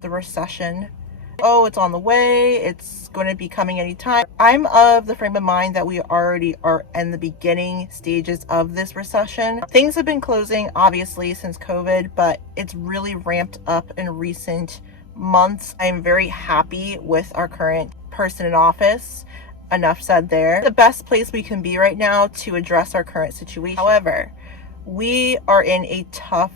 the recession. Oh, it's on the way, it's going to be coming anytime. I'm of the frame of mind that we already are in the beginning stages of this recession. Things have been closing obviously since COVID, but it's really ramped up in recent months. I'm very happy with our current person in office. Enough said there. The best place we can be right now to address our current situation. However, we are in a tough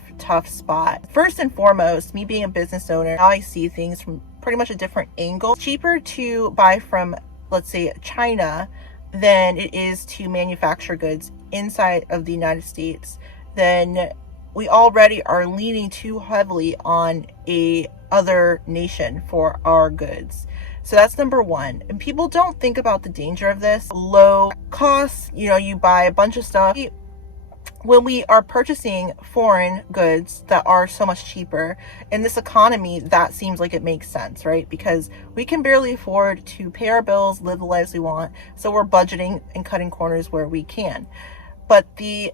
spot. First and foremost, me being a business owner, now I see things from pretty much a different angle. It's cheaper to buy from, let's say, China than it is to manufacture goods inside of the United States. Then we already are leaning too heavily on a other nation for our goods. So that's number one. And people don't think about the danger of this. Low costs, you buy a bunch of stuff. When we are purchasing foreign goods that are so much cheaper in this economy, that seems like it makes sense, right? Because we can barely afford to pay our bills, live the lives we want. So we're budgeting and cutting corners where we can. But the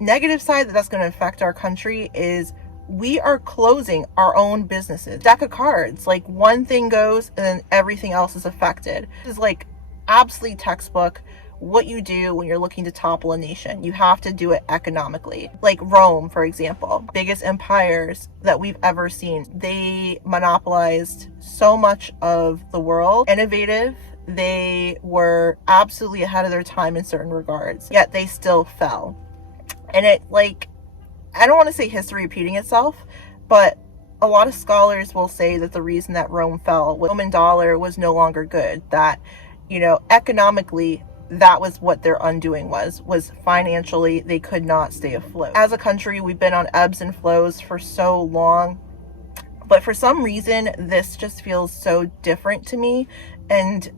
negative side that's going to affect our country is we are closing our own businesses. Deck of cards, like one thing goes and then everything else is affected. This is like absolutely textbook what you do when you're looking to topple a nation. You have to do it economically. Like Rome, for example, biggest empires that we've ever seen. They monopolized so much of the world. Innovative. They were absolutely ahead of their time in certain regards, yet they still fell. And I don't want to say history repeating itself, but a lot of scholars will say that the reason that Rome fell, the Roman dollar was no longer good, that, economically, that was what their undoing was financially, they could not stay afloat. As a country, we've been on ebbs and flows for so long, but for some reason, this just feels so different to me. And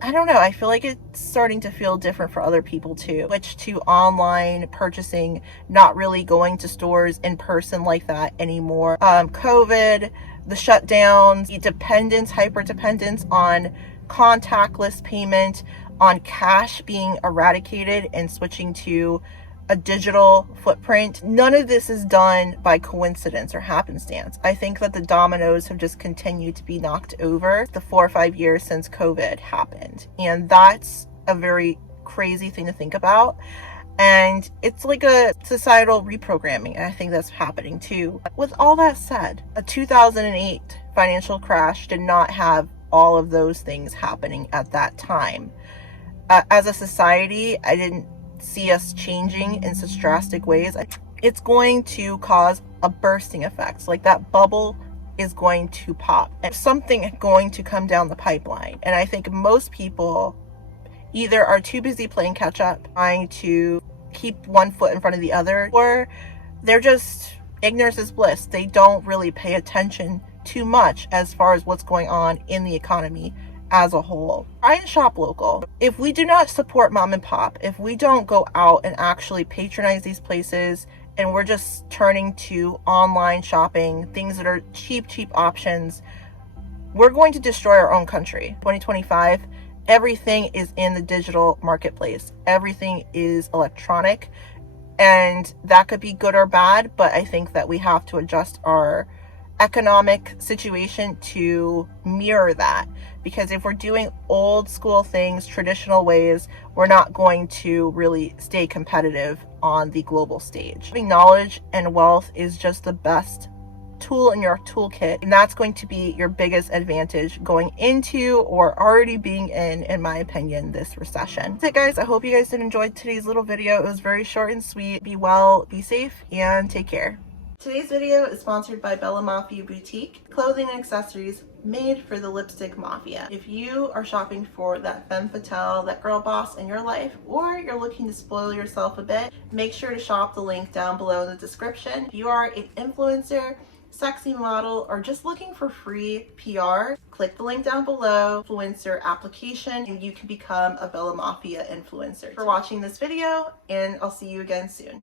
I don't know, I feel like it's starting to feel different for other people too. Switch to online purchasing, not really going to stores in person like that anymore. COVID, the shutdowns, the hyper dependence on contactless payment, on cash being eradicated and switching to a digital footprint. None of this is done by coincidence or happenstance. I think that the dominoes have just continued to be knocked over the 4 or 5 years since COVID happened. And that's a very crazy thing to think about. And it's like a societal reprogramming. And I think that's happening too. With all that said, a 2008 financial crash did not have all of those things happening at that time. As a society, I didn't see us changing in such drastic ways. It's going to cause a bursting effect. Like that bubble is going to pop and something going to come down the pipeline. And I think most people either are too busy playing catch up, trying to keep one foot in front of the other, or they're just ignorance is bliss. They don't really pay attention too much as far as what's going on in the economy as a whole. Try and shop local. If we do not support mom and pop, if we don't go out and actually patronize these places, and we're just turning to online shopping, things that are cheap options, we're going to destroy our own country. 2025, everything is in the digital marketplace. Everything is electronic, and that could be good or bad, but I think that we have to adjust our economic situation to mirror that, because if we're doing old school things, traditional ways, we're not going to really stay competitive on the global stage. Having knowledge and wealth is just the best tool in your toolkit, and that's going to be your biggest advantage going into or already being in my opinion, this recession. That's it, guys. I hope you guys did enjoy today's little video. It was very short and sweet. Be well, be safe, and take care. Today's video is sponsored by Bella Mafia Boutique, clothing and accessories made for the lipstick mafia. If you are shopping for that femme fatale, that girl boss in your life, or you're looking to spoil yourself a bit, make sure to shop the link down below in the description. If you are an influencer, sexy model, or just looking for free PR, click the link down below, influencer application, and you can become a Bella Mafia influencer. For watching this video, and I'll see you again soon.